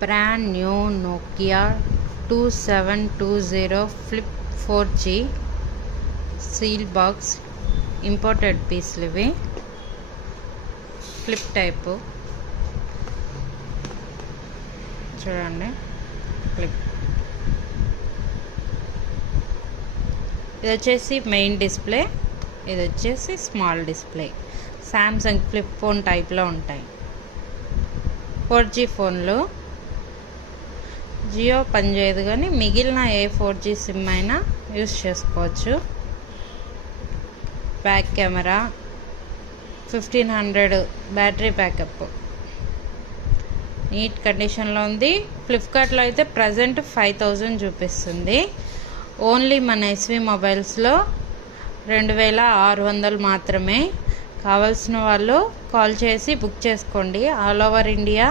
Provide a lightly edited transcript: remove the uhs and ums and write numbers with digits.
brand new Nokia 2720 Flip 4G seal box imported పీస్లు ఇవి flip type చూడండి. Flip ఇది వచ్చేసి మెయిన్ డిస్ప్లే, ఇది వచ్చేసి small display. Samsung flip phone టైప్లో ఉంటాయి. 4G ఫోన్లు. జియో పనిచేయదు కానీ మిగిలిన ఏ 4G సిమ్ అయినా యూస్ చేసుకోవచ్చు. Back camera, 1500 battery backup, neat కండిషన్లో ఉంది. ఫ్లిప్కార్ట్లో అయితే ప్రజెంట్ 5000 చూపిస్తుంది. ఓన్లీ మన ఎస్వి మొబైల్స్లో 2600 మాత్రమే. కావాల్సిన వాళ్ళు కాల్ చేసి బుక్ చేసుకోండి. All over India